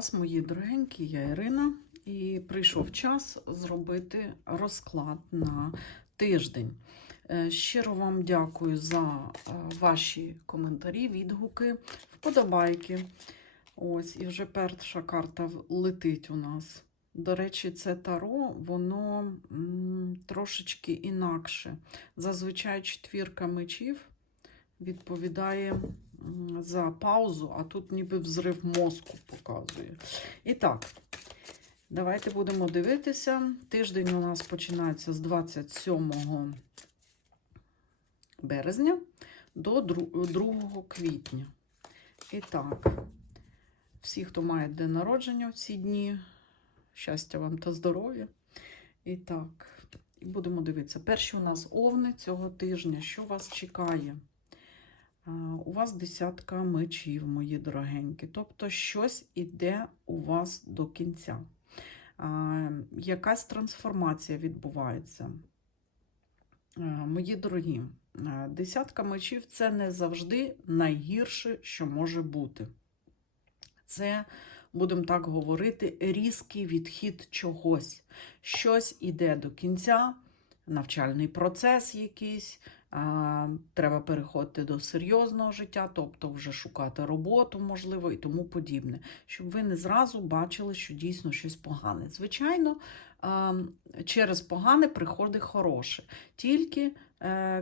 вас, мої дорогенькі, я Ірина, і прийшов час зробити розклад на тиждень. Е, Щиро вам дякую за е, ваші коментарі, відгуки, вподобайки. Ось, і вже перша карта летить у нас. До речі, це таро, воно трошечки інакше. Зазвичай четвірка мечів відповідає за паузу, а тут ніби взрив мозку показує. І так, давайте будемо дивитися. Тиждень у нас починається з 27 березня до 2 квітня. І так, всі, хто має день народження в ці дні, щастя вам та здоров'я. І так, і будемо дивитися. Перші у нас овни цього тижня. Що вас чекає? У вас десятка мечів, мої дорогенькі. Тобто щось іде у вас до кінця. Якась трансформація відбувається. Мої дорогі, десятка мечів це не завжди найгірше, що може бути. Це, будемо так говорити, різкий відхід чогось. Щось іде до кінця, навчальний процес якийсь, треба переходити до серйозного життя, тобто вже шукати роботу, можливо, і тому подібне, щоб ви не зразу бачили, що дійсно щось погане. Звичайно, а, через погане приходить хороше. Тільки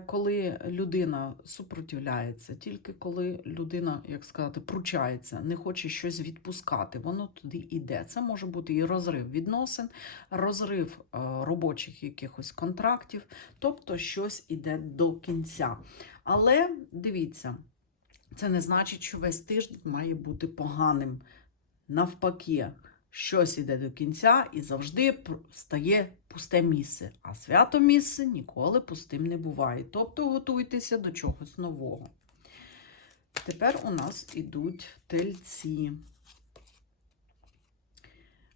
коли людина супротивляється, тільки коли людина, як сказати, пручається, не хоче щось відпускати, воно туди йде. Це може бути і розрив відносин, розрив е, робочих якихось контрактів, тобто щось іде до кінця. Але дивіться, це не значить, що весь тиждень має бути поганим. Навпаки, щось іде до кінця і завжди стає пусте місце. А свято місце ніколи пустим не буває. Тобто готуйтеся до чогось нового. Тепер у нас ідуть тельці.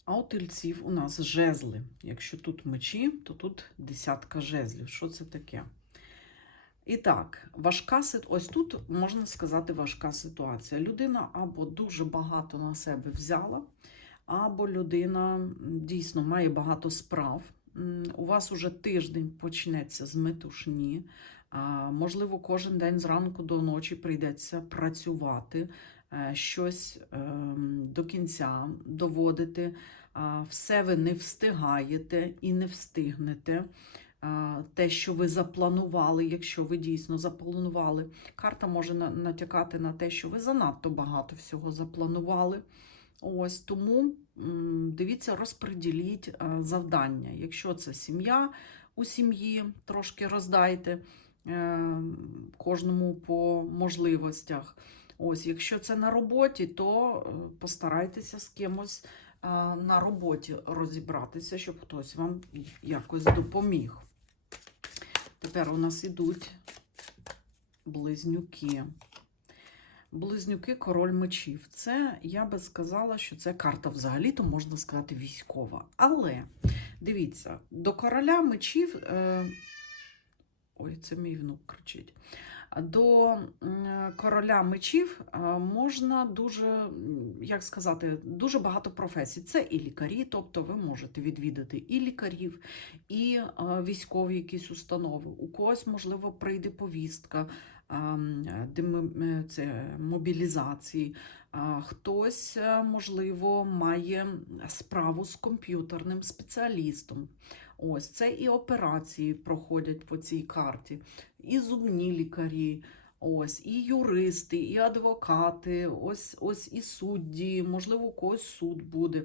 А у тельців у нас жезли. Якщо тут мечі, то тут десятка жезлів. Що це таке? І так, важка ось тут можна сказати важка ситуація. Людина або дуже багато на себе взяла, або людина дійсно має багато справ. У вас уже тиждень почнеться з метушні. Можливо, кожен день зранку до ночі прийдеться працювати, е, щось ем, до кінця доводити. Все ви не встигаєте і не встигнете. Те, що ви запланували, якщо ви дійсно запланували, карта може натякати на те, що ви занадто багато всього запланували. Ось тому дивіться, розподіліть е, завдання. Якщо це сім'я, у сім'ї трошки роздайте е, кожному по можливостях. Ось, якщо це на роботі, то е, постарайтеся з кимось на роботі розібратися, щоб хтось вам якось допоміг. Тепер у нас ідуть близнюки. Близнюки король мечів. Це я би сказала, що це карта взагалі-то можна сказати військова. Але дивіться, до короля мечів. Е... Ой, це мій внук кричить. До короля мечів е, можна дуже, як сказати, дуже багато професій. Це і лікарі, тобто ви можете відвідати і лікарів, і е, військові якісь установи. У когось, можливо, прийде повістка це, мобілізації. Хтось, е, можливо, має справу з комп'ютерним спеціалістом. Ось це і операції проходять по цій карті, і зубні лікарі, ось, і юристи, і адвокати, ось, ось і судді, можливо, у когось суд буде.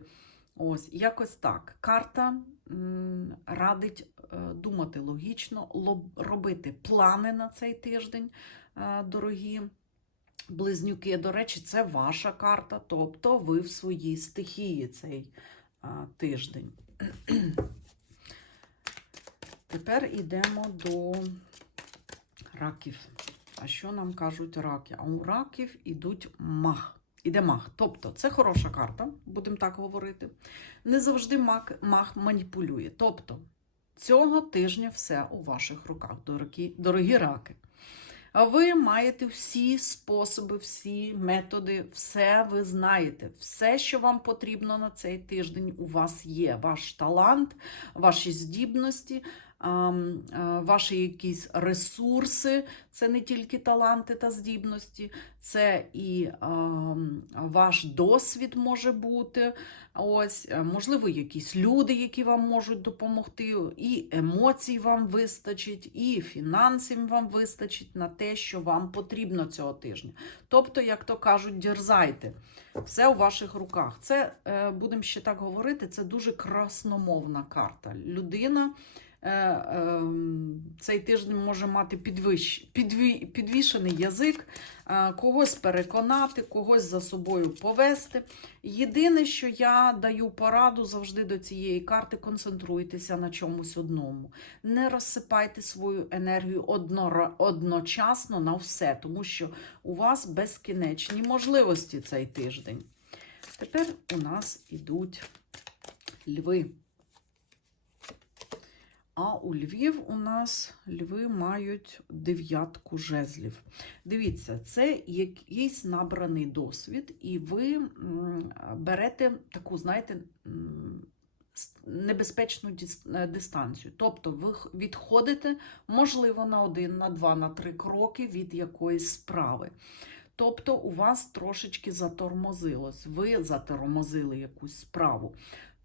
Ось, якось так. Карта радить е, думати логічно, робити плани на цей тиждень, е, дорогі близнюки. До речі, це ваша карта, тобто ви в своїй стихії цей е, тиждень. Тепер йдемо до раків. А що нам кажуть раки? А у раків ідуть мах. Іде мах. Тобто це хороша карта, будемо так говорити. Не завжди мах, мах маніпулює. Тобто цього тижня все у ваших руках, дорогі, дорогі раки. Ви маєте всі способи, всі методи, все ви знаєте. Все, що вам потрібно на цей тиждень, у вас є. Ваш талант, ваші здібності, ваші якісь ресурси. Це не тільки таланти та здібності, це і ваш досвід може бути. Ось, е, можливо, якісь люди, які вам можуть допомогти, і емоцій вам вистачить, і фінансів вам вистачить на те, що вам потрібно цього тижня. Тобто, як то кажуть, дерзайте. Все у ваших руках. Це, е, будемо ще так говорити, це дуже красномовна карта. Людина е, е, цей тиждень може мати підвищ, підві, підвішений язик, е, когось переконати, когось за собою повести. Єдине, що я даю пораду завжди до цієї карти, концентруйтеся на чомусь одному. Не розсипайте свою енергію однора- одночасно на все, тому що у вас безкінечні можливості цей тиждень. Тепер у нас ідуть льви. А у Львів у нас льви мають дев'ятку жезлів. Дивіться, це якийсь набраний досвід, і ви берете таку, знаєте, небезпечну е, дистанцію. Тобто ви відходите, можливо, на один, на два, на три кроки від якоїсь справи. Тобто у вас трошечки затормозилось, ви затормозили якусь справу,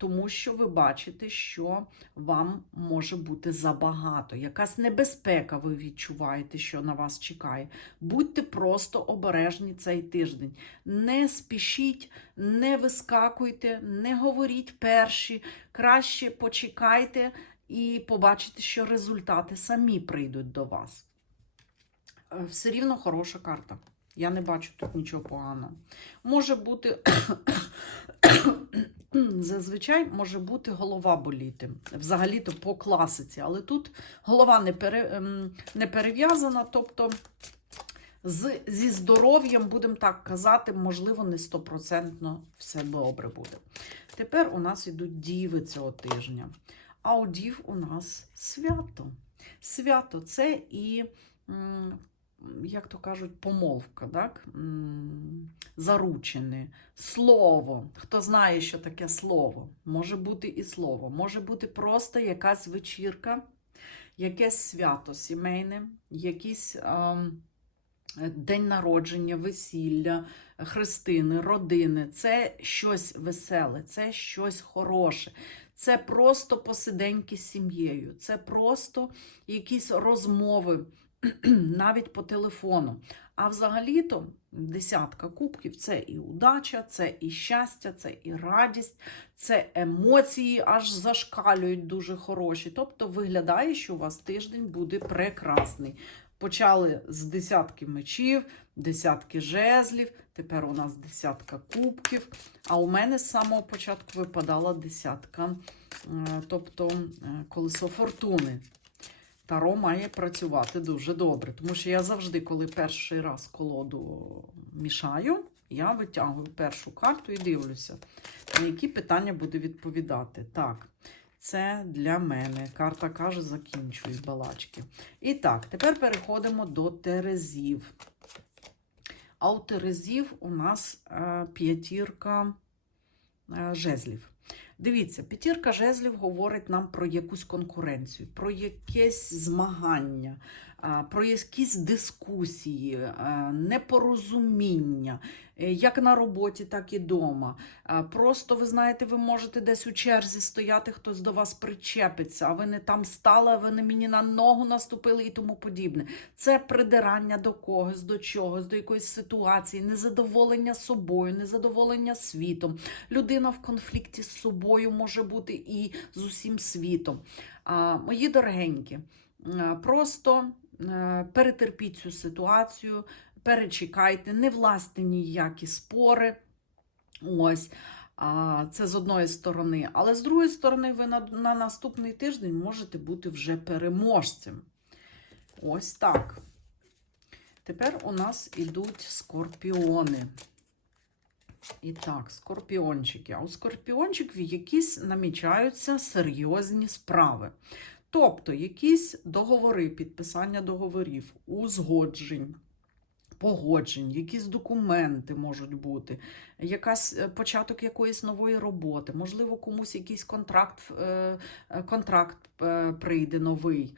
тому що ви бачите, що вам може бути забагато. Якась небезпека ви відчуваєте, що на вас чекає. Будьте просто обережні цей тиждень. Не спішіть, не вискакуйте, не говоріть перші. Краще почекайте і побачите, що результати самі прийдуть до вас. Е, Все рівно хороша карта. Я не бачу тут нічого поганого. Може бути, зазвичай може бути голова боліти. Взагалі-то по класиці, але тут голова не, пере, ем, не перев'язана, тобто з, зі здоров'ям, будемо так казати, можливо, не стопроцентно все добре буде. Тепер у нас ідуть діви цього тижня. А у дів у нас свято. Свято це і. Як то кажуть, помовка, так? Заручене, слово. Хто знає, що таке слово? Може бути і слово, може бути просто якась вечірка, якесь свято сімейне, якийсь ем, день народження, весілля, хрестини, родини. Це щось веселе, це щось хороше. Це просто посиденьки з сім'єю, це просто якісь розмови навіть по телефону. А взагалі-то десятка кубків це і удача, це і щастя, це і радість, це емоції аж зашкалюють дуже хороші. Тобто виглядає, що у вас тиждень буде прекрасний. Почали з десятки мечів, десятки жезлів, тепер у нас десятка кубків. А у мене з самого початку випадала десятка, е, тобто е, колесо фортуни. Таро має працювати дуже добре, тому що я завжди, коли перший раз колоду мішаю, я витягую першу карту і дивлюся, на які питання буде відповідати. Так, це для мене. Карта каже, закінчую балачки. І так, тепер переходимо до Терезів. А у Терезів у нас е, п'ятірка е, жезлів. Дивіться, п'ятірка жезлів говорить нам про якусь конкуренцію, про якесь змагання, про якісь дискусії, непорозуміння, як на роботі, так і вдома. Просто, ви знаєте, ви можете десь у черзі стояти, хтось до вас причепиться, а ви не там стали, а ви не мені на ногу наступили і тому подібне. Це придирання до когось, до чогось, до якоїсь ситуації, незадоволення собою, незадоволення світом. Людина в конфлікті з собою може бути і з усім світом. А, Мої дорогенькі, просто е, перетерпіть цю ситуацію, перечекайте, не власти ніякі спори. Ось. Це з одної сторони. Але з другої сторони, ви на, на наступний тиждень можете бути вже переможцем. Ось так. Тепер у нас ідуть скорпіони. І так, скорпіончики. А у скорпіончиків якісь намічаються серйозні справи. Тобто якісь договори, підписання договорів, узгоджень, погоджень, якісь документи можуть бути, якась е, початок якоїсь нової роботи, можливо, комусь якийсь контракт, е, е, контракт прийде новий,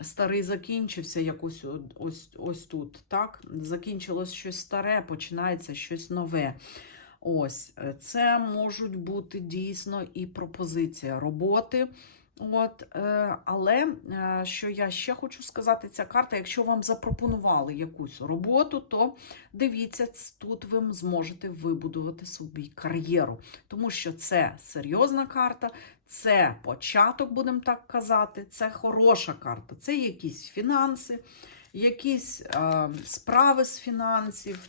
старий закінчився якось ось, ось тут. Так? Закінчилось щось старе, починається щось нове. Ось, це можуть бути дійсно і пропозиція роботи. От, е, але е, що я ще хочу сказати, ця карта, якщо вам запропонували якусь роботу, то дивіться, тут ви зможете вибудувати собі кар'єру, тому що це серйозна карта, це початок, будемо так казати, це хороша карта, це якісь фінанси, якісь е, справи з фінансів.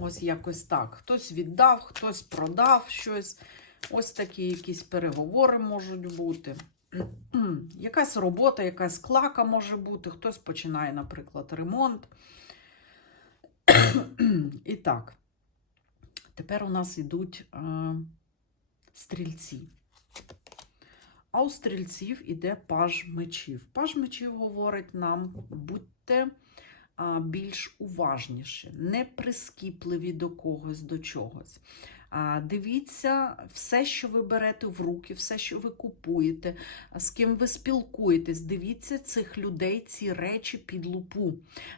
Ось якось так. Хтось віддав, хтось продав щось. Ось такі якісь переговори можуть бути. Якась робота, якась клака може бути. Хтось починає, наприклад, ремонт. І так. Тепер у нас йдуть е, стрільці. А у стрільців іде паж мечів. Паж мечів говорить нам: будьте більш уважніші, не прискіпливі до когось, до чогось. Дивіться все, що ви берете в руки, все, що ви купуєте, з ким ви спілкуєтесь. Дивіться цих людей, ці речі під лупу.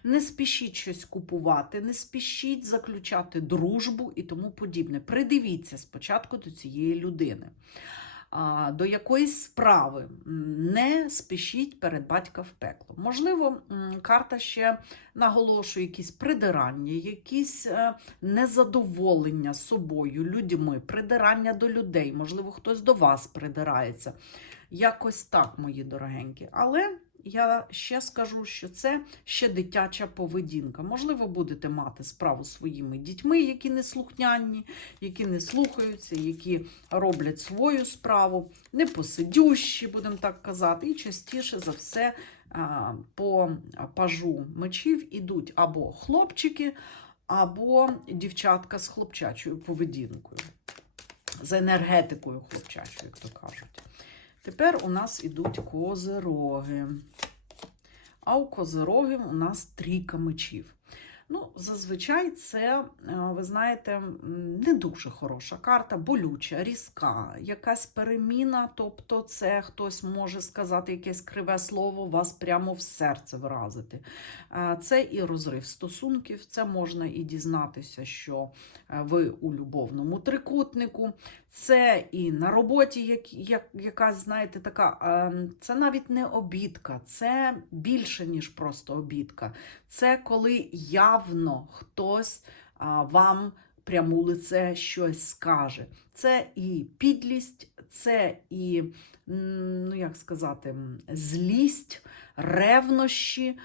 Не спішіть щось купувати, не спішіть заключати дружбу і тому подібне. Придивіться спочатку до цієї людини. До якоїсь справи не спішіть перед батька в пекло. Можливо, карта ще наголошує якісь придирання, якісь е, незадоволення собою, людьми, придирання до людей. Можливо, хтось до вас придирається. Якось так, мої дорогенькі. Але я ще скажу, що це ще дитяча поведінка. Можливо, будете мати справу своїми дітьми, які не слухняні, які не слухаються, які роблять свою справу, непосидющі, будемо так казати, і частіше за все по пажу мечів ідуть або хлопчики, або дівчатка з хлопчачою поведінкою, з енергетикою хлопчачою, як то кажуть. Тепер у нас ідуть козероги. А у козерогів у нас трійка мечів. Ну, зазвичай це, е, ви знаєте, не дуже хороша карта, болюча, різка, якась переміна, тобто це хтось може сказати якесь криве слово, вас прямо в серце вразити. Е, Це і розрив стосунків, це можна і дізнатися, що е, ви у любовному трикутнику, це і на роботі як, як, якась, знаєте, така, це навіть не обідка, це більше, ніж просто обідка. Це коли явно хтось вам прямо у лице щось скаже. Це і підлість, це і, ну як сказати, злість, ревнощі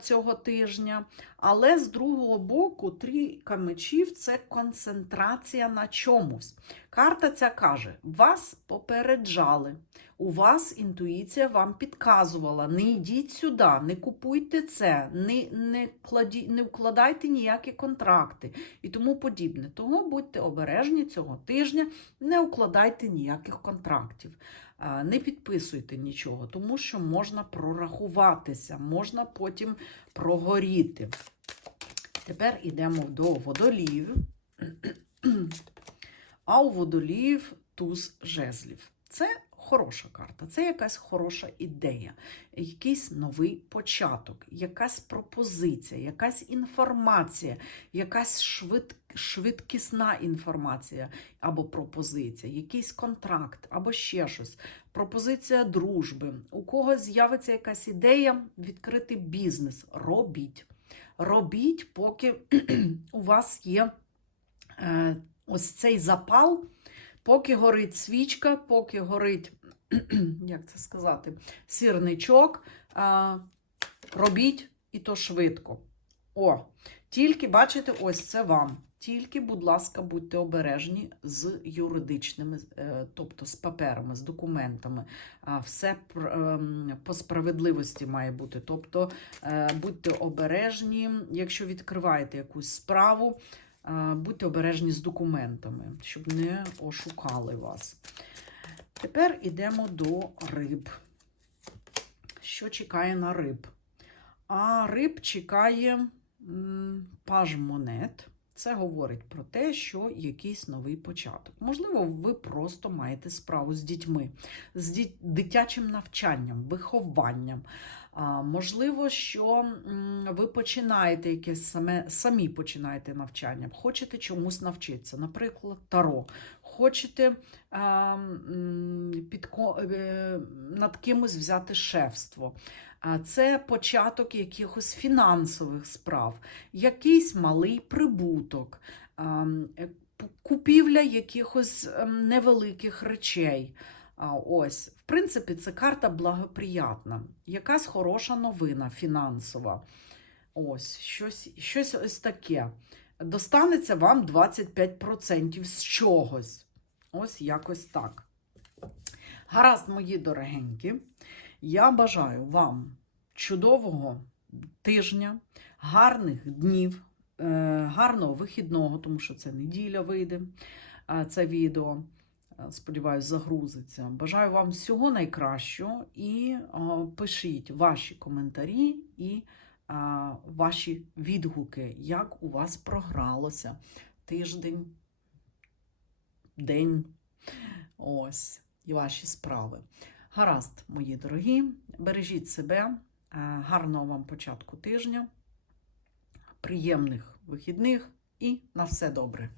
цього тижня. Але з другого боку, трійка мечів це концентрація на чомусь. Карта ця каже: вас попереджали. У вас інтуїція вам підказувала: не йдіть сюди, не купуйте це, не, не, кладі, не вкладайте ніякі контракти і тому подібне. Тому будьте обережні цього тижня, не укладайте ніяких контрактів, не підписуйте нічого, тому що можна прорахуватися, можна потім прогоріти. Тепер йдемо до водолів. А у водолів туз жезлів. Це хороша карта, це якась хороша ідея, якийсь новий початок, якась пропозиція, якась інформація, якась швид, швидкісна інформація або пропозиція, якийсь контракт, або ще щось. Пропозиція дружби. У когось з'явиться якась ідея відкрити бізнес. Робіть. Робіть, поки у вас є е, ось цей запал, поки горить свічка, поки горить, як це сказати, сірничок, а, робіть і то швидко. О, тільки, бачите, ось це вам. Тільки, будь ласка, будьте обережні з юридичними, е, тобто з паперами, з документами. Все ем, по справедливості має бути. Тобто е, будьте обережні, якщо відкриваєте якусь справу, е, будьте обережні з документами, щоб не ошукали вас. Тепер йдемо до риб. що чекає на риб. А риб чекає паж монет. Це говорить про те, що якийсь новий початок. Можливо, ви просто маєте справу з дітьми, з дит- дитячим навчанням, вихованням. Можливо, що ви починаєте якесь саме, самі починаєте навчання, хочете чомусь навчитися, наприклад, таро. Хочете а, під, е, над кимось взяти шефство. Це початок якихось фінансових справ, якийсь малий прибуток, е, купівля якихось ем, невеликих речей. Ось, в принципі, це карта благоприятна, якась хороша новина фінансова. Ось, щось, щось ось таке. Достанеться вам 25% з чогось. Ось якось так. Гаразд, мої дорогенькі. Я бажаю вам чудового тижня, гарних днів, е, гарного вихідного, тому що це неділя вийде е, це відео. Е, Сподіваюсь, загрузиться. Бажаю вам всього найкращого і е, пишіть ваші коментарі і е, ваші відгуки, як у вас програлося тиждень, день. Ось, і ваші справи. Гаразд, мої дорогі, бережіть себе, гарного вам початку тижня, приємних вихідних і на все добре.